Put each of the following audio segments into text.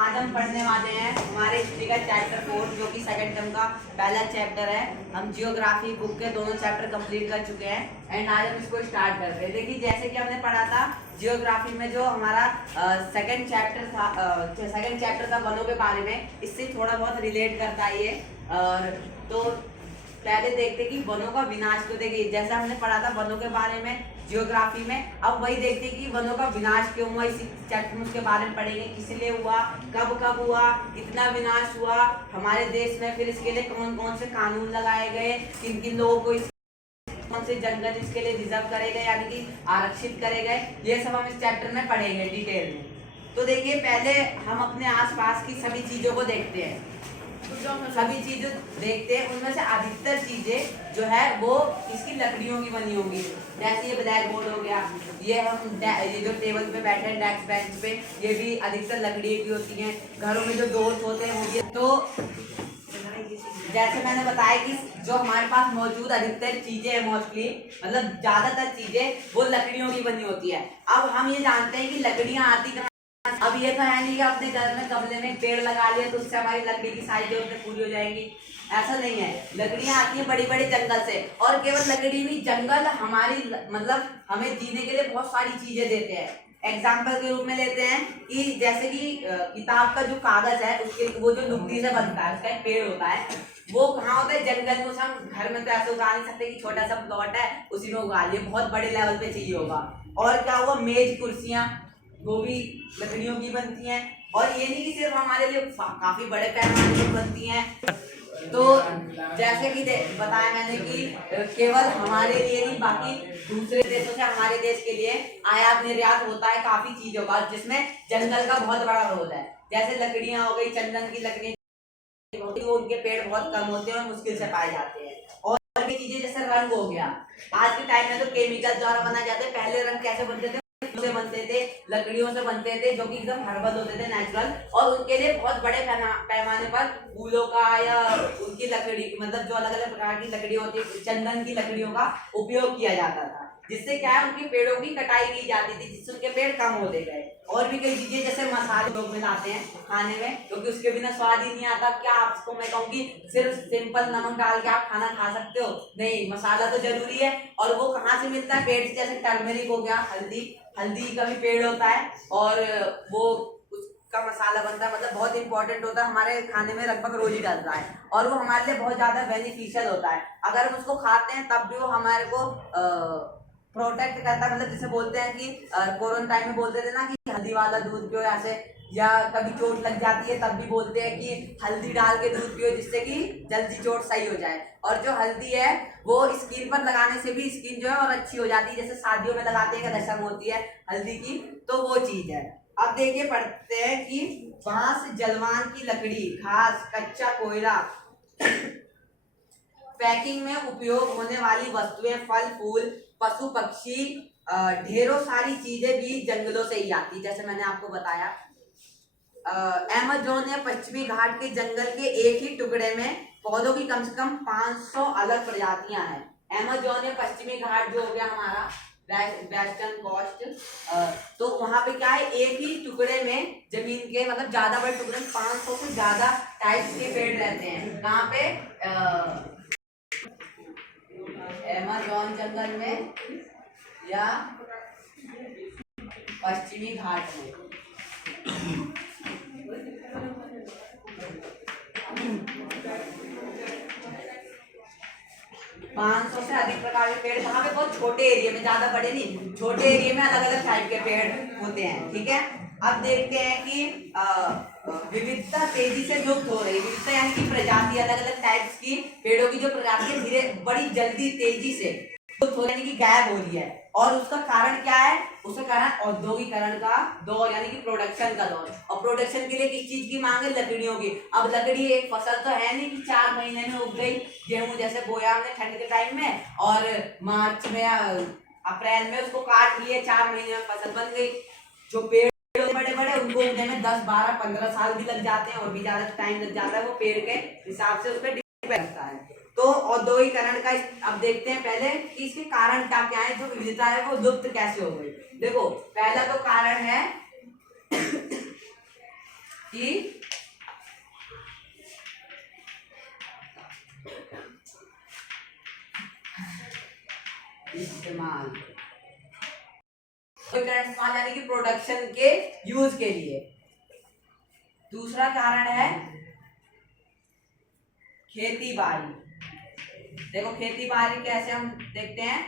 आज हम पढ़ने वाले हैं हमारे हिस्ट्री का चैप्टर 4 जो कि सेकंड टर्म का पहला चैप्टर है। हम जियोग्राफी बुक के दोनों चैप्टर कंप्लीट कर चुके हैं एंड आज हम इसको स्टार्ट करते हैं। देखिए जैसे कि हमने पढ़ा था जियोग्राफी में जो हमारा सेकंड चैप्टर था वनों के बारे में, इससे थोड़ा बहुत रिलेट करता है ये। तो पहले देखते कि वनों का विनाश को देखिए, जैसा हमने पढ़ा था वनों के बारे में जियोग्राफी में, अब वही देखते कि वनों का विनाश क्यों हुआ। इसी चैप्टर में उसके बारे में पढ़ेंगे, किस लिए हुआ, कब कब हुआ, कितना विनाश हुआ हमारे देश में, फिर इसके लिए कौन कौन से कानून लगाए गए, किन किन लोगों को कौन से जंगल इसके लिए रिजर्व करे गए यानी कि आरक्षित करे गए, ये सब हम इस चैप्टर में पढ़ेंगे डिटेल में। तो देखिए पहले हम अपने आसपास की सभी चीजों को देखते हैं, सभी चीजें देखते हैं, उनमें से अधिकतर चीजें जो है वो इसकी लकड़ियों की बनी होंगी। जैसे ये ब्लैक बोर्ड हो गया, ये जो टेबल पे बैठे हैं डेस्क बेंच पे, ये भी अधिकतर लकड़ी की होती हैं। घरों में जो डोर्स होते हैं वो भी। तो जैसे मैंने बताया कि जो हमारे पास मौजूद अधिकतर चीजें हैं, मोस्टली मतलब ज्यादातर चीजें वो लकड़ियों की बनी होती है। अब हम ये जानते हैं कि लकड़ियां आती कहाँ। अब ये तो है नहीं कि अपने घर में गमले में पेड़ लगा लिया तो उससे हमारी लकड़ी की सारी जरूरतें पूरी हो जाएंगी, ऐसा नहीं है। लकड़ियां आती हैं बड़ी बड़ी जंगल से, और केवल लकड़ी नहीं, जंगल हमारी मतलब हमें जीने के लिए बहुत सारी चीजें देते हैं। एग्जाम्पल के रूप में लेते हैं कि जैसे कि किताब का जो कागज है उसके वो जो लुगदी से बनता है, उसका एक पेड़ होता है, वो कहाँ होता है जंगल में। हम घर में तो ऐसे उगा नहीं सकते कि छोटा सा प्लॉट है उसी में उगा लिए, बहुत बड़े लेवल पे चाहिए होगा। और क्या हुआ, मेज कुर्सियां वो भी लकड़ियों की बनती हैं। और ये नहीं कि सिर्फ हमारे लिए काफी बड़े पैमाने पर बनती हैं। तो जैसे कि बताया मैंने कि केवल हमारे लिए नहीं, बाकी दूसरे देशों से हमारे देश के लिए आयात निर्यात होता है काफी चीजों का, जिसमें जंगल का बहुत बड़ा रोल है। जैसे लकड़ियां हो गई, चंदन की लकड़ियां, वो उनके पेड़ बहुत कम होते हैं और मुश्किल से पाए जाते हैं। और भी चीजें जैसे रंग हो गया, आज के टाइम में तो केमिकल द्वारा बनाए जाते हैं। पहले रंग कैसे बनते थे, से बनते थे, लकड़ियों से बनते थे, जो कि एकदम हर्बल होते थे, नेचुरल। और उनके लिए बहुत बड़े पैमाने पर फूलों का या उनकी लकड़ी मतलब जो अलग अलग प्रकार की लकड़ी होती है, चंदन की लकड़ियों का उपयोग किया जाता था, जिससे क्या है उनके पेड़ों की कटाई की जाती थी, जिससे उनके पेड़ कम होते गए। और भी कई चीजें जैसे मसाले लोग मिलाते हैं खाने में, क्योंकि उसके बिना स्वाद ही नहीं आता। क्या आपको मैं कहूँ कि सिर्फ सिंपल नमक डाल के आप खाना खा सकते हो? नहीं, मसाला तो जरूरी है। और वो कहाँ से मिलता है? पेड़ से। जैसे टर्मरिक हो गया, हल्दी, हल्दी का भी पेड़ होता है और वो उसका मसाला बनता है, मतलब बहुत इंपॉर्टेंट होता है, हमारे खाने में लगभग रोज ही डलता है और वो हमारे लिए बहुत ज्यादा बेनिफिशियल होता है। अगर हम उसको खाते हैं तब भी वो हमारे को प्रोटेक्ट करता है। मतलब जैसे बोलते हैं कि कोरोना टाइम में बोलते थे ना कि हल्दी वाला दूध पियो ऐसे, या कभी चोट लग जाती है तब भी बोलते हैं कि हल्दी डाल के दूध पियो जिससे कि जल्दी चोट सही हो जाए। और जो हल्दी है वो स्किन पर लगाने से भी स्किन जो है और अच्छी हो जाती है, जैसे शादियों में लगाते हैं, रस्म होती है हल्दी की, तो वो चीज है। अब देखिए पढ़ते हैं कि बांस, जलवान की लकड़ी, घास, कच्चा कोयला, पैकिंग में उपयोग होने वाली वस्तुएं, फल फूल, पशु पक्षी, ढेरों सारी चीजें भी जंगलों से ही आती। जैसे मैंने आपको बताया अमेज़न या पश्चिमी घाट के जंगल के एक ही टुकड़े में पौधों की कम से कम 500 अलग प्रजातियां हैं। अमेज़न या पश्चिमी घाट जो हो गया हमारा वेस्टर्न कोस्ट, तो वहां पे क्या है, एक ही टुकड़े में जमीन के मतलब ज्यादा बड़े टुकड़े में 500 से ज्यादा टाइप्स के पेड़ रहते हैं। कहाँ पे? अमेज़न जंगल में या पश्चिमी घाट में। 500 से अधिक प्रकार के पेड़, कहाँ पे? बहुत छोटे एरिया में, ज्यादा बड़े नहीं, छोटे एरिया में अलग अलग टाइप के पेड़ होते हैं। ठीक है, अब देखते हैं कि विविधता तेजी से लुप्त हो रही। विविधता यानी कि प्रजाति, अलग अलग टाइप्स की पेड़ों की जो प्रजाति है धीरे बड़ी जल्दी तेजी से लुप्त हो रही, गायब हो रही है। और उसका कारण क्या है? उसका कारण औद्योगिकरण का दौर यानी कि प्रोडक्शन का दौर। और प्रोडक्शन के लिए किस चीज की मांग है? लकड़ियों की। अब लकड़ी एक फसल तो है नहीं कि 4 महीने में उग गई। गेहूं जैसे बोया हमने ठंड के टाइम में और मार्च में अप्रैल में उसको काट लिए, 4 महीने में फसल बन गई। जो पेड़ बड़े बड़े उनको उगने में 10, 12, 15 साल भी लग जाते हैं और भी ज्यादा टाइम लग जाता है। वो पेड़ के हिसाब से उस पर डिपेंड करता है। तो औद्योगिकरण का अब देखते हैं पहले कि इसके कारण क्या क्या है, जो विविधता है वो लुप्त कैसे हो गई। देखो पहला तो कारण है कि इस्तेमाल यानी कि प्रोडक्शन के यूज के लिए। दूसरा कारण है खेती बाड़ी। देखो खेती बाड़ी कैसे हम देखते हैं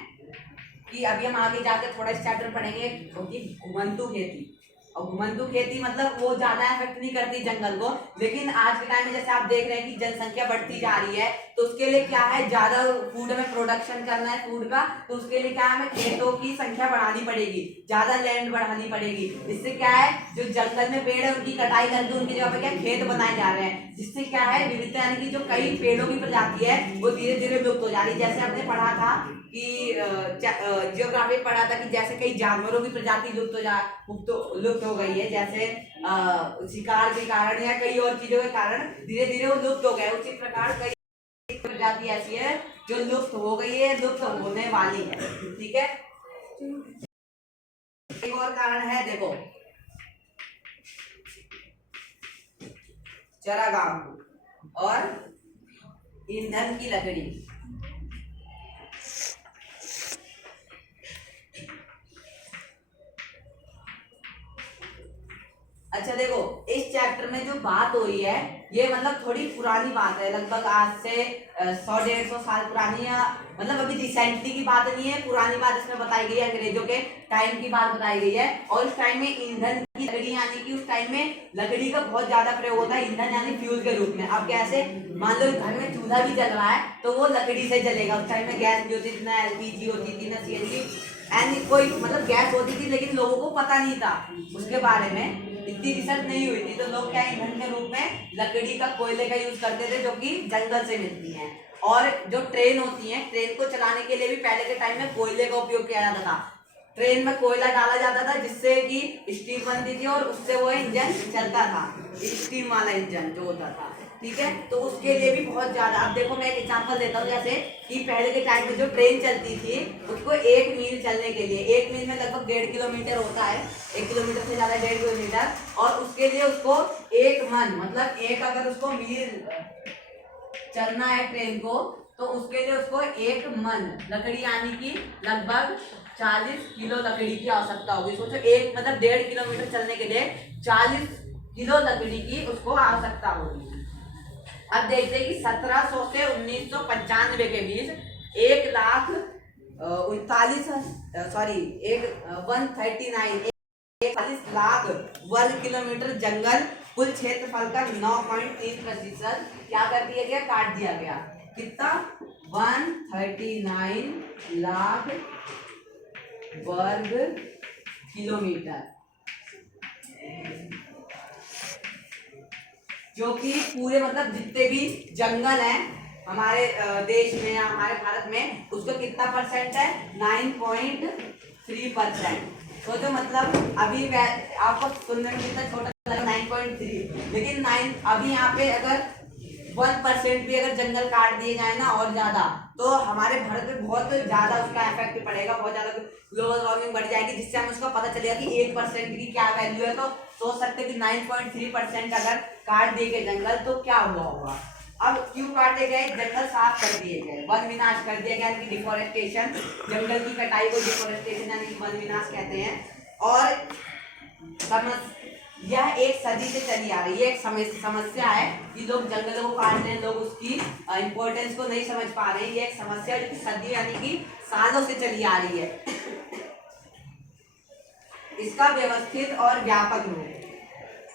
कि अभी हम आगे जाकर थोड़ा इस चैप्टर पढ़ेंगे क्योंकि घुमंतु खेती। और घुमंतु खेती मतलब वो ज्यादा इफेक्ट नहीं करती जंगल को, लेकिन आज के टाइम में जैसे आप देख रहे हैं कि जनसंख्या बढ़ती जा रही है, तो उसके लिए क्या है, ज्यादा फूड में प्रोडक्शन करना है फूड का, तो उसके लिए क्या है, हमें खेतों की संख्या बढ़ानी पड़ेगी, ज्यादा लैंड बढ़ानी पड़ेगी। इससे क्या है, जो जंगल में पेड़ है उनकी कटाई करके उनकी जगह पे क्या खेत बनाए जा रहे हैं, जिससे क्या है विविधता यानी कि जो कई पेड़ों की प्रजाति है वो धीरे धीरे लुप्त हो जा रही है। जैसे आपने पढ़ा था कि जियोग्राफी पढ़ा था कि जैसे कई जानवरों की प्रजाति लुप्त हो गई है, जैसे शिकार के कारण या कई और चीजों के कारण धीरे धीरे वो लुप्त हो गए। उसी प्रकार कई प्रजाति ऐसी है जो लुप्त हो गई है, लुप्त होने वाली है। ठीक है, एक और कारण है, देखो चारागाह और ईंधन की लकड़ी। अच्छा देखो, इस चैप्टर में जो बात हो रही है ये मतलब थोड़ी पुरानी बात है, लगभग आज से 100-150 साल पुरानी है, मतलब अभी रिसेंटली की बात नहीं है, पुरानी बात इसमें बताई गई है, अंग्रेजों के टाइम की बात बताई गई है। और उस टाइम में ईंधन की लकड़ी यानी कि उस टाइम में लकड़ी का बहुत ज्यादा प्रयोग होता है ईंधन यानी फ्यूल के रूप में। अब कैसे, मान लो घर में चूल्हा भी जल रहा है तो वो लकड़ी से जलेगा। उस टाइम में गैस भी होती थी, ना एलपीजी होती थी, ना सीएनजी, एंड कोई मतलब गैस होती थी, लेकिन लोगों को पता नहीं था उसके बारे में, इतनी रिसर्च नहीं हुई थी, तो लोग क्या ईंधन के रूप में लकड़ी का, कोयले का यूज करते थे जो कि जंगल से मिलती है। और जो ट्रेन होती है, ट्रेन को चलाने के लिए भी पहले के टाइम में कोयले का उपयोग किया जाता था। ट्रेन में कोयला डाला जाता था जिससे कि स्टीम बनती थी और उससे वो इंजन चलता था, स्टीम वाला इंजन जो होता था। ठीक है, तो उसके लिए भी बहुत ज्यादा, अब देखो मैं एक एग्जांपल देता हूँ, जैसे कि पहले के टाइम में जो ट्रेन चलती थी उसको 1 मील चलने के लिए, 1 मील में लगभग 1.5 किलोमीटर होता है, 1 किलोमीटर से ज्यादा 1.5 किलोमीटर, और उसके लिए उसको 1 मन मतलब एक अगर उसको मील चलना है ट्रेन को, तो उसके लिए उसको 1 मन लकड़ी यानी कि लगभग 40 किलो लकड़ी की आवश्यकता होगी। सोचो एक मतलब 1.5 किलोमीटर चलने के लिए 40 किलो लकड़ी की उसको आवश्यकता होगी। अब देखते हैं कि 1700 से 1995 के बीच 139 लाख वर्ग किलोमीटर जंगल कुल क्षेत्रफल का 9.3% क्या कर दिया गया, काट दिया गया। कितना, 139 लाख वर्ग किलोमीटर, जो कि पूरे मतलब जितने भी जंगल हैं हमारे देश में या हमारे भारत में, उसका कितना परसेंट है, 9.3%। तो जो मतलब अभी आपको सुनने में कितना छोटा लगा 9.3, लेकिन 9 अभी यहाँ पे अगर 1% भी अगर जंगल काट दिए जाए ना और ज्यादा, तो हमारे भारत में बहुत ज्यादा उसका इफेक्ट पड़ेगा, बहुत ज्यादा ग्लोबल वार्मिंग बढ़ जाएगी, जिससे हमें उसका पता चलेगा कि 1% की क्या वैल्यू है। तो सोच सकते हैं कि 9.3% अगर काट दिए गए जंगल तो क्या हुआ होगा। अब क्यों काटे गए, जंगल साफ कर दिए गए, वन विनाश कर दिया गया, यानी कि डिफोरेस्टेशन, जंगल की कटाई को डिफोरेस्टेशन यानी कि वन विनाश कहते हैं। और यह एक सदी से चली आ रही है, एक समस्या है कि लोग जंगलों को काट रहे हैं, लोग उसकी इंपॉर्टेंस को नहीं समझ पा रहे हैं। ये एक समस्या जो सदी यानी कि सालों से चली आ रही है। इसका व्यवस्थित और व्यापक रूप,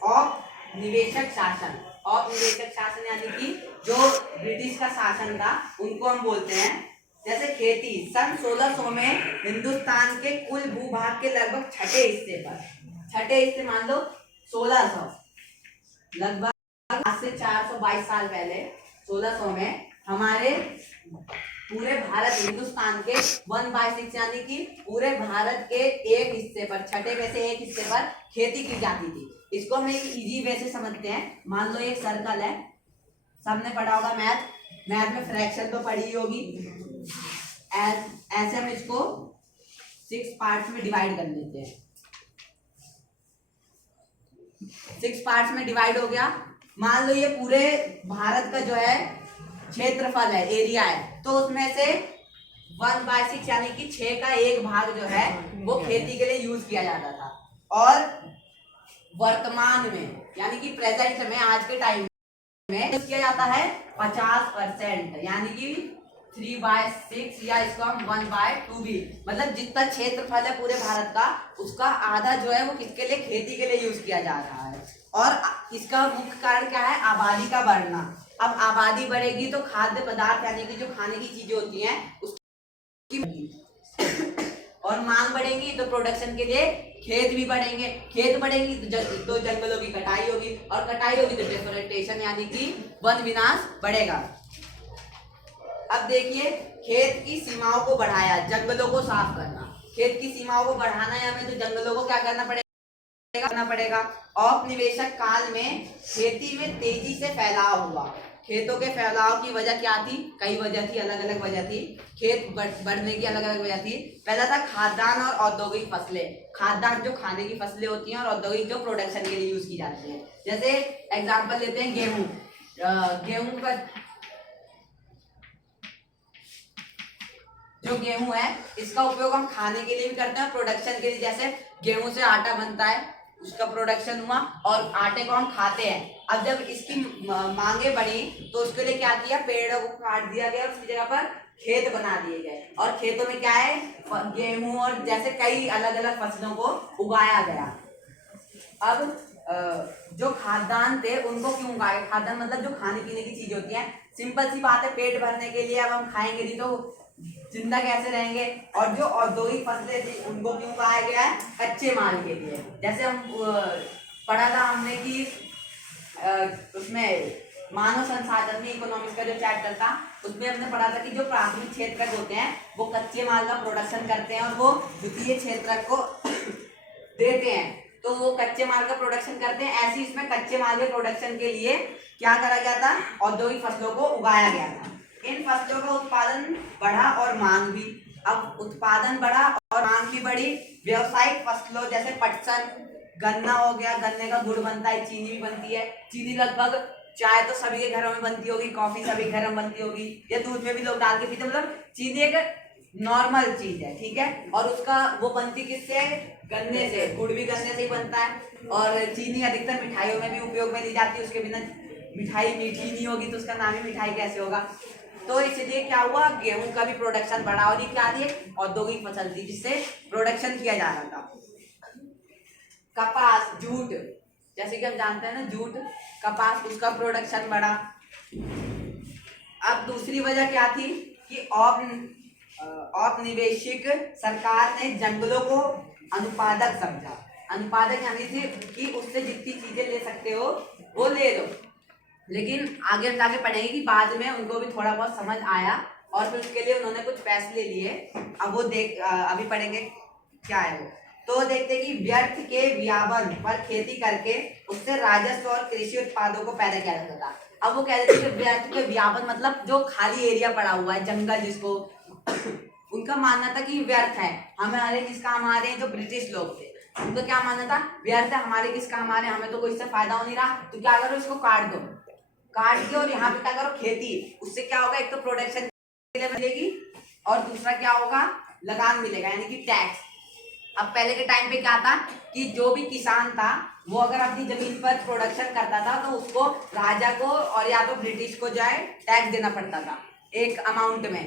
औपनिवेशिक शासन, औपनिवेशिक शासन यानी कि जो ब्रिटिश का शासन था उनको हम बोलते हैं। जैसे खेती, सन 1600 में हिंदुस्तान के कुल भूभाग के लगभग छठे हिस्से मान लो 1600, लगभग आज से 422 साल पहले 1600 में हमारे पूरे भारत हिंदुस्तान के 1/6 यानी कि पूरे भारत के एक हिस्से पर, छठे में से एक हिस्से पर खेती की जाती थी। इसको हम एक इजी वे से समझते हैं। मान लो एक सर्कल है, सबने पढ़ा होगा मैथ में फ्रैक्शन तो पढ़ी होगी, ऐसे हम इसको 6 पार्ट्स में डिवाइड कर लेते हैं। 6 पार्ट्स में डिवाइड हो गया। मान लो ये पूरे भारत का जो है क्षेत्रफल है, एरिया है, तो उसमें से 1/6 यानी कि 6 का 1 भाग जो है वो खेती के लिए यूज किया जाता था। और वर्तमान में यानी कि प्रेजेंट में, आज के टाइम में यूज किया जाता है 50%, यानी कि 3/6 या इसको हम 1/2 भी, मतलब जितना क्षेत्रफल है पूरे भारत का उसका आधा जो है वो किसके लिए, खेती के लिए यूज किया जा रहा है। और इसका मुख्य कारण क्या है, आबादी का बढ़ना। अब आबादी बढ़ेगी तो खाद्य पदार्थ यानी कि जो खाने की चीजें होती हैं उसकी और मांग बढ़ेगी तो प्रोडक्शन के लिए खेत भी बढ़ेंगे, खेत बढ़ेंगी तो जंगलों की कटाई होगी, और कटाई होगी तो डिफोरेस्टेशन यानी कि वन विनाश बढ़ेगा। अब देखिए, खेत की सीमाओं को बढ़ाया, जंगलों को साफ करना। खेत की सीमाओं को बढ़ाना है हमें, तो जंगलों को क्या करना पड़ेगा। औपनिवेशिक काल में खेती में तेजी से फैलाव हुआ। खेतों के फैलाव की वजह क्या थी, कई वजह थी, अलग अलग वजह थी। खेत बढ़ने की अलग अलग वजह थी। पहला था खाद्यान्न और औद्योगिक फसलें। खाद्यान्न जो खाने की फसलें होती हैं और औद्योगिक जो प्रोडक्शन के लिए यूज की जाती है। जैसे एग्जांपल लेते हैं गेहूं। गेहूं का जो गेहूं है इसका उपयोग हम खाने के लिए भी करते हैं, प्रोडक्शन के लिए। जैसे गेहूं से आटा बनता है, उसका प्रोडक्शन हुआ और आटे को हम खाते हैं। अब जब इसकी मांगे बढ़ी तो उसके लिए क्या किया, पेड़ों को काट दिया गया और उसकी जगह पर खेत बना दिए गए, और खेतों में क्या है, गेहूं और जैसे कई अलग अलग फसलों को उगाया गया। अब जो खाद्यान्न थे उनको क्यों उगाए, खाद्यान्न मतलब जो खाने पीने की चीजें होती हैं। सिंपल सी बात है, पेट भरने के लिए। अब हम खाएंगे नहीं तो जिंदा कैसे रहेंगे। और जो औद्योगिक फसलें थी उनको क्यों उगाया गया है, कच्चे माल के लिए। जैसे हम पढ़ा था हमने कि उसमें मानव संसाधन में इकोनॉमिक्स का जो चैप्टर था उसमें हमने पढ़ा था कि जो प्राथमिक क्षेत्रक होते हैं वो कच्चे माल का प्रोडक्शन करते हैं और वो द्वितीय क्षेत्रक को देते हैं, तो वो कच्चे माल का प्रोडक्शन करते हैं। ऐसे इसमें कच्चे माल के प्रोडक्शन के लिए क्या करा गया था, औद्योगिक फसलों को उगाया गया था। इन फसलों का उत्पादन बढ़ा और मांग भी। अब उत्पादन बढ़ा और मांग भी बढ़ी। व्यावसायिक फसलों जैसे पटसन, गन्ना हो गया, गन्ने का गुड़ बनता है, चीनी भी बनती है। चीनी लगभग, चाय तो सभी के घरों में बनती होगी, कॉफी सभी के घरों में बनती होगी, या दूध में भी लोग डाल के पीते, मतलब चीनी एक नॉर्मल चीज है, ठीक है। और उसका वो बनती किससे, गन्ने से। गुड़ भी गन्ने से ही बनता है। और चीनी अधिकतर मिठाइयों में भी उपयोग में ली जाती है, उसके बिना मिठाई मीठी नहीं होगी तो उसका नाम ही मिठाई कैसे होगा। तो इसलिए क्या हुआ, गेहूं का भी प्रोडक्शन बढ़ा। और ये क्या थी, औद्योगिक फसल थी जिससे प्रोडक्शन किया जा रहा था। कपास, जूट, जैसे कि हम जानते हैं ना, जूट, कपास, उसका प्रोडक्शन बढ़ा। अब दूसरी वजह क्या थी कि औपनिवेशिक सरकार ने जंगलों को अनुपादक समझा। अनुपादक यानी थी कि उससे जितनी चीजें ले सकते हो वो ले लो। लेकिन आगे हम जाके पढ़ेंगे कि बाद में उनको भी थोड़ा बहुत समझ आया और फिर उसके लिए उन्होंने कुछ फैसले लिए। अब वो अभी पढ़ेंगे क्या है वो। तो देखते हैं कि व्यर्थ के व्यापन पर खेती करके उससे राजस्व और कृषि उत्पादों को पैदा किया जाता था। अब वो कहते थे कि व्यर्थ के व्यापन मतलब जो खाली एरिया पड़ा हुआ है, जंगल जिसको उनका मानना था कि व्यर्थ है, हमारे किस काम आ रहे हैं। जो ब्रिटिश लोग थे उनका क्या मानना था, व्यर्थ है, हमारे किस काम आ रहे हैं, हमें तो कोई इससे फायदा हो नहीं रहा, तो क्या करो, इसको काट दो। काट के और यहाँ पे क्या करो, खेती। उससे क्या होगा, एक तो प्रोडक्शन मिलेगी और दूसरा क्या होगा, लगान मिलेगा यानी कि टैक्स। अब पहले के टाइम पे क्या था कि जो भी किसान था वो अगर अपनी जमीन पर प्रोडक्शन करता था तो उसको राजा को और या तो ब्रिटिश को जो है टैक्स देना पड़ता था एक अमाउंट में।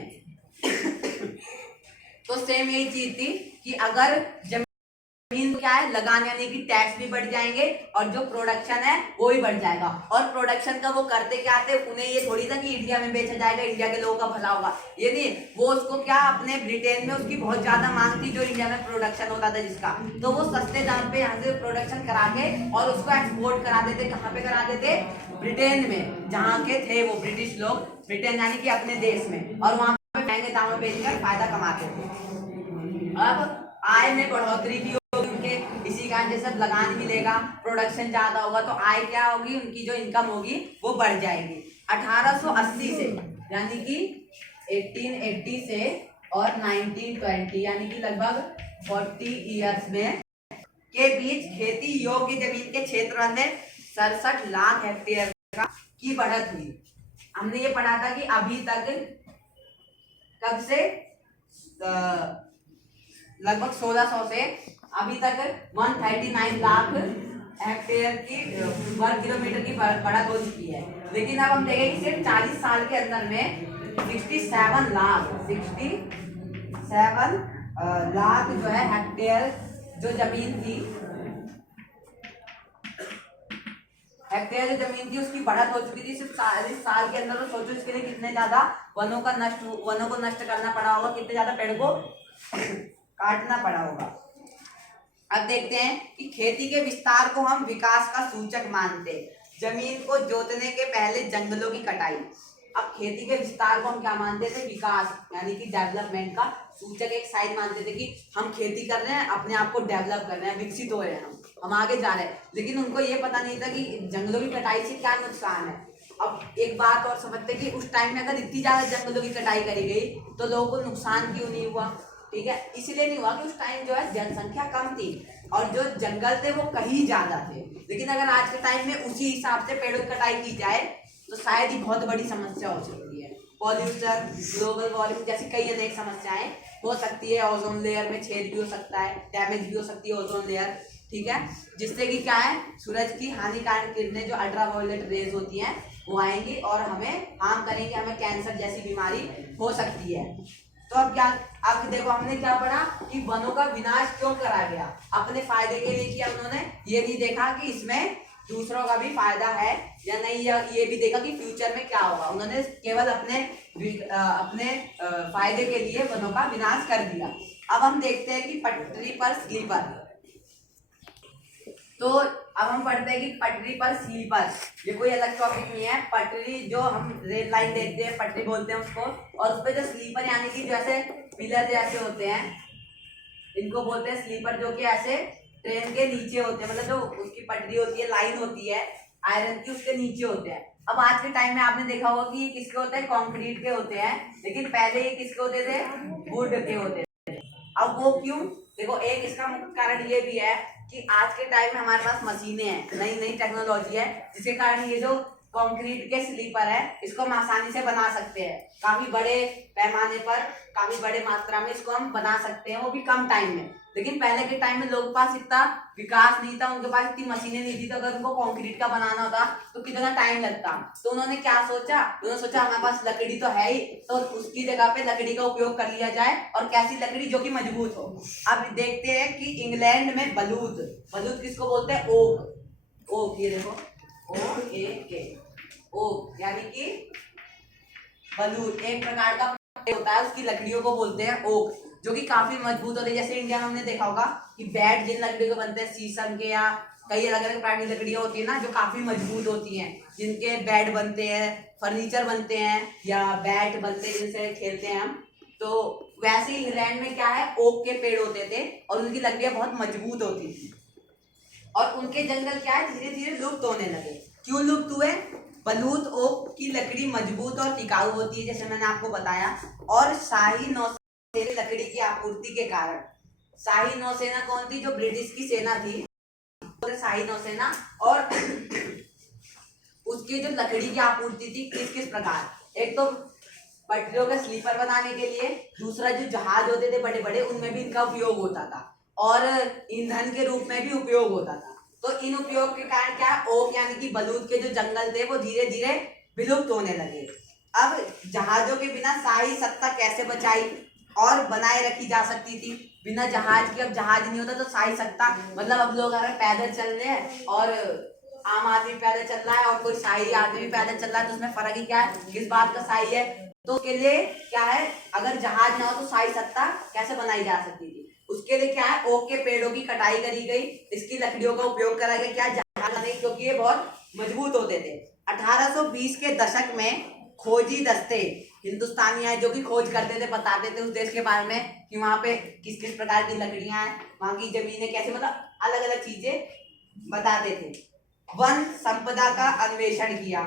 तो सेम यही चीज थी कि अगर जमीन क्या है, लगान यानी कि टैक्स भी बढ़ जाएंगे और जो प्रोडक्शन है वो भी बढ़ जाएगा। और प्रोडक्शन का वो करते क्या थे, उन्हें ये थोड़ी था कि इंडिया में बेचा जाएगा, इंडिया के लोगों का भला होगा, ये नहीं। वो उसको क्या, अपने ब्रिटेन में उसकी बहुत ज्यादा मांग थी जो इंडिया में प्रोडक्शन होता था जिसका, तो वो सस्ते दाम पे यहाँ से प्रोडक्शन करा के और उसको एक्सपोर्ट करा देते। कहाँ पे करा देते, ब्रिटेन में, जहाँ के थे वो ब्रिटिश लोग, ब्रिटेन यानी कि अपने देश में, और वहां पे महंगे दामों में बेचकर फायदा कमाते थे। अब आय में बढ़ोतरी भी होगी उनके, इसी कारण से सब लगान मिलेगा, प्रोडक्शन ज्यादा होगा तो आय क्या होगी, उनकी जो इनकम होगी वो बढ़ जाएगी। 1880 से यानी कि 1880 से और 1920 यानी कि लगभग 40 इयर्स में के बीच खेती योग्य जमीन के क्षेत्र में 67 लाख हेक्टेयर की बढ़त हुई। हमने ये पढ़ा था कि अभी तक कब से लगभग 1600 से अभी तक 139 लाख हेक्टेयर की वर्ग किलोमीटर की बढ़त हो चुकी है। लेकिन अब हम देखेंगे कि सिर्फ 40 साल के अंदर में 67 लाख जो है हेक्टेयर जो जमीन थी उसकी बढ़त हो चुकी थी सिर्फ 40 साल के अंदर। तो सोचो इसके लिए कितने ज्यादा वनों को नष्ट करना पड़ा होगा, कितने ज्यादा पेड़ को काटना पड़ा होगा। अब देखते हैं कि खेती के विस्तार को हम विकास का सूचक मानते हैं। जमीन को जोतने के पहले जंगलों की कटाई। अब खेती के विस्तार को हम क्या मानते थे? विकास यानी कि डेवलपमेंट का सूचक एक साइन मानते थे कि हम खेती कर रहे हैं, अपने आप को डेवलप कर रहे हैं, विकसित हो रहे हैं, हम आगे जा रहे हैं। लेकिन उनको ये पता नहीं था कि जंगलों की कटाई से क्या नुकसान है। अब एक बात और समझते कि उस टाइम में अगर इतनी ज्यादा जंगलों की कटाई करी गई तो लोगों को नुकसान क्यों नहीं हुआ? ठीक है, इसलिए नहीं हुआ कि उस टाइम जो है जनसंख्या कम थी और जो जंगल थे वो कहीं ज्यादा थे। लेकिन अगर आज के टाइम में उसी हिसाब से पेड़ों की कटाई की जाए तो शायद ही बहुत बड़ी समस्या हो सकती है। पॉल्यूशन, ग्लोबल वार्मिंग जैसी कई अनेक समस्याएं हो सकती है। ओजोन लेयर में छेद भी हो सकता है, डैमेज भी हो सकती है ओजोन लेयर। ठीक है, जिससे कि क्या है, सूरज की हानिकारक किरणें जो अल्ट्रावायलेट रेज होती हैं वो आएंगी और हमें हार्म करेंगे, हमें कैंसर जैसी बीमारी हो सकती है। तो अब देखो हमने क्या पढ़ा कि वनों का विनाश क्यों करा गया? अपने फायदे के लिए किया उन्होंने। ये नहीं देखा कि इसमें दूसरों का भी फायदा है या नहीं, या ये भी देखा कि फ्यूचर में क्या होगा। उन्होंने केवल अपने फायदे के लिए वनों का विनाश कर दिया। अब हम देखते हैं कि पटरी पर स्लीपर। तो अब हम पढ़ते हैं कि पटरी पर स्लीपर ये कोई अलग टॉपिक नहीं है। पटरी जो हम रेल लाइन देखते हैं पटरी बोलते हैं उसको, और उस पर जो स्लीपर यानी कि जैसे पिलर जैसे होते हैं इनको बोलते हैं स्लीपर, जो कि ऐसे ट्रेन के नीचे होते हैं। मतलब जो उसकी पटरी होती है, लाइन होती है आयरन की, उसके नीचे होते हैं। अब आज के टाइम में आपने देखा होगा कि ये किसके होते हैं? कंक्रीट के होते हैं। लेकिन पहले ये किसके होते थे? वुड के होते थे। अब वो क्यों? देखो एक इसका मुख्य कारण ये भी है कि आज के टाइम में हमारे पास मशीनें हैं, नई नई टेक्नोलॉजी है, जिसके कारण ये जो कंक्रीट के स्लीपर है इसको हम आसानी से बना सकते हैं। काफी बड़े पैमाने पर, काफी बड़े मात्रा में इसको हम बना सकते हैं, वो भी कम टाइम में। लेकिन पहले के टाइम में लोगों के पास इतना विकास नहीं था, उनके पास इतनी मशीनें नहीं थी, तो अगर उनको कंक्रीट का बनाना होता तो कितना टाइम लगता। तो उन्होंने क्या सोचा? उन्होंने सोचा हमारे पास लकड़ी तो है ही, तो उसकी जगह पे लकड़ी का उपयोग कर लिया जाए। और कैसी लकड़ी? जो कि मजबूत हो। अब देखते हैं कि इंग्लैंड में बलूत किसको बोलते हैं? ओक ये देखो, ओक यानी कि बलूत एक प्रकार का होता है, उसकी लकड़ियों को बोलते हैं ओक, जो कि काफी मजबूत होती है। जैसे इंडिया में हमने देखा होगा कि बैट जिन लकड़ियों के बनते हैं, शीशम के या कई अलग अलग प्रकार की लकड़ियां होती है ना, जो काफी मजबूत होती हैं, जिनके बेड बनते हैं, फर्नीचर बनते हैं या बैट बनते हैं जिनसे खेलते हैं हम। तो वैसे ही इंग्लैंड में क्या है, ओक के पेड़ होते थे और उनकी लकड़ियां बहुत मजबूत होती थी। और उनके जंगल क्या है, धीरे धीरे लुप्त होने लगे। क्यों लुप्त हुए? बलूत ओक की लकड़ी मजबूत और टिकाऊ होती है, जैसे मैंने आपको बताया, और शाही नौसेना लकड़ी की आपूर्ति के कारण। शाही नौसेना कौन थी? जो ब्रिटिश की सेना थी, शाही नौसेना। और उसकी जो लकड़ी की आपूर्ति थी किस किस प्रकार? एक तो पटरियों के स्लीपर बनाने के लिए, दूसरा जो जहाज होते थे बड़े बड़े, उनमें भी इनका उपयोग होता था, और ईंधन के रूप में भी उपयोग होता था। तो इन उपयोग के कारण क्या, ओक यानी कि बलूत के जो जंगल थे वो धीरे धीरे विलुप्त होने लगे। अब जहाजों के बिना शाही सत्ता कैसे बचाई और बनाए रखी जा सकती थी? बिना जहाज के, अब जहाज नहीं होता तो शाही सत्ता, मतलब अब लोग अगर पैदल चल रहे हैं और आम आदमी पैदल चल रहा है और कोई शाही आदमी पैदल चल रहा है, तो उसमें फर्क ही क्या है? किस बात का शाही है? तो उसके लिए क्या है, अगर जहाज ना हो तो शाही सत्ता कैसे बनाई जा सकती थी? उसके लिए क्या है, ओक के पेड़ों की कटाई करी गई, इसकी लकड़ियों का उपयोग करा गया, क्या जहाज नहीं, क्योंकि ये बहुत मजबूत होते थे। 1820 के दशक में खोजी दस्ते हिंदुस्तानी आए, जो कि खोज करते थे, बताते थे उस देश के बारे में कि वहां पे किस किस प्रकार की लकड़ियां हैं, वहां की जमीनें कैसे, मतलब अलग अलग चीजें बताते थे। वन संपदा का अन्वेषण किया,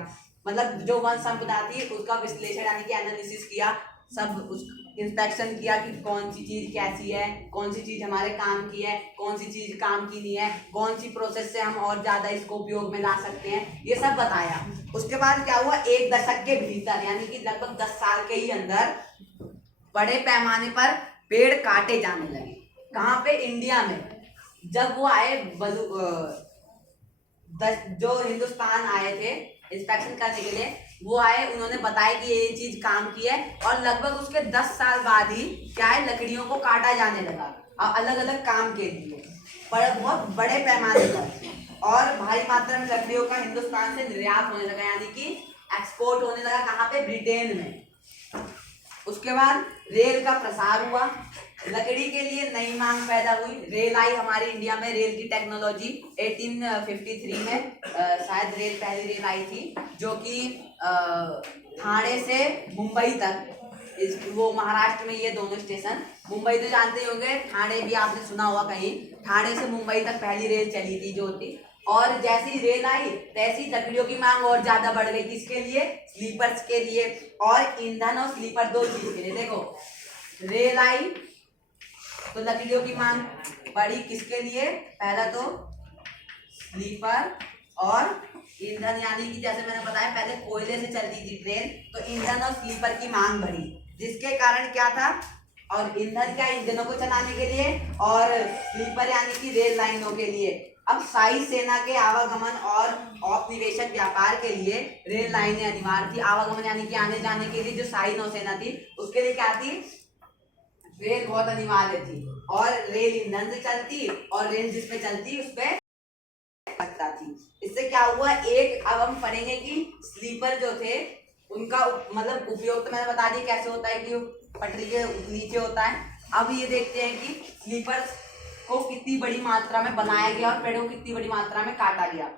मतलब जो वन संपदा थी उसका विश्लेषण यानी कि एनालिसिस किया। सब उस इंस्पेक्शन किया कि कौन सी चीज कैसी है, कौन सी चीज हमारे काम की है, कौन सी चीज काम की नहीं है, कौन सी प्रोसेस से हम और ज्यादा इसको उपयोग में ला सकते हैं, ये सब बताया। उसके बाद क्या हुआ, एक दशक के भीतर यानी कि लगभग 10 साल के ही अंदर बड़े पैमाने पर पेड़ काटे जाने लगे। कहाँ पे, इंडिया में। जब वो आए जो हिंदुस्तान आए थे इंस्पेक्शन करने के लिए, वो आए, उन्होंने बताया कि ये चीज काम की है, और लगभग उसके 10 साल बाद ही क्या है, लकड़ियों को काटा जाने लगा अलग अलग काम के लिए, पर बहुत बड़े पैमाने पर, और भारी मात्रा में लकड़ियों का हिंदुस्तान से निर्यात होने लगा, यानी कि एक्सपोर्ट होने लगा। कहाँ पे, ब्रिटेन में। उसके बाद रेल का प्रसार हुआ, लकड़ी के लिए नई मांग पैदा हुई, रेल आई हमारे इंडिया में। रेल की टेक्नोलॉजी 1853 में शायद पहली रेल आई थी, जो कि ठाणे से मुंबई तक, वो महाराष्ट्र में ये दोनों स्टेशन। मुंबई तो जानते ही होंगे, ठाणे भी आपने सुना होगा कहीं। ठाणे से मुंबई तक पहली रेल चली थी जो थी, और जैसी रेल आई तैसी लकड़ियों की मांग और ज्यादा बढ़ गई। किसके लिए, स्लीपर्स के लिए, और ईंधन और स्लीपर दो चीज के लिए। देखो, रेल आई तो लकड़ियों की मांग बढ़ी, किसके लिए, पहला तो स्लीपर और ईंधन, यानी कि जैसे मैंने बताया पहले कोयले से चलती थी ट्रेन, तो ईंधन और स्लीपर की मांग बढ़ी, जिसके कारण क्या था, और ईंधन क्या, इंजनों को चलाने के लिए, और स्लीपर यानी कि रेल लाइनों के लिए। अब शाही सेना के आवागमन और औपनिवेशिक व्यापार के लिए रेल लाइनें अनिवार्य थी। आवागमन यानी कि आने जाने के लिए जो शाही नौसेना थी, उसके लिए क्या थी, रेल बहुत अनिवार्य थी। और रेल ईंधन से चलती, और रेल जिसपे चलती उस पे लगता थी। इससे क्या हुआ, एक, अब हम पढ़ेंगे कि स्लीपर जो थे उनका मतलब उपयोग तो मैंने बता दिया कैसे होता है, कि पटरी के नीचे होता है। अब ये देखते हैं कि स्लीपर को कितनी बड़ी मात्रा में बनाया गया और पेड़ों को कितनी बड़ी मात्रा में काटा गया।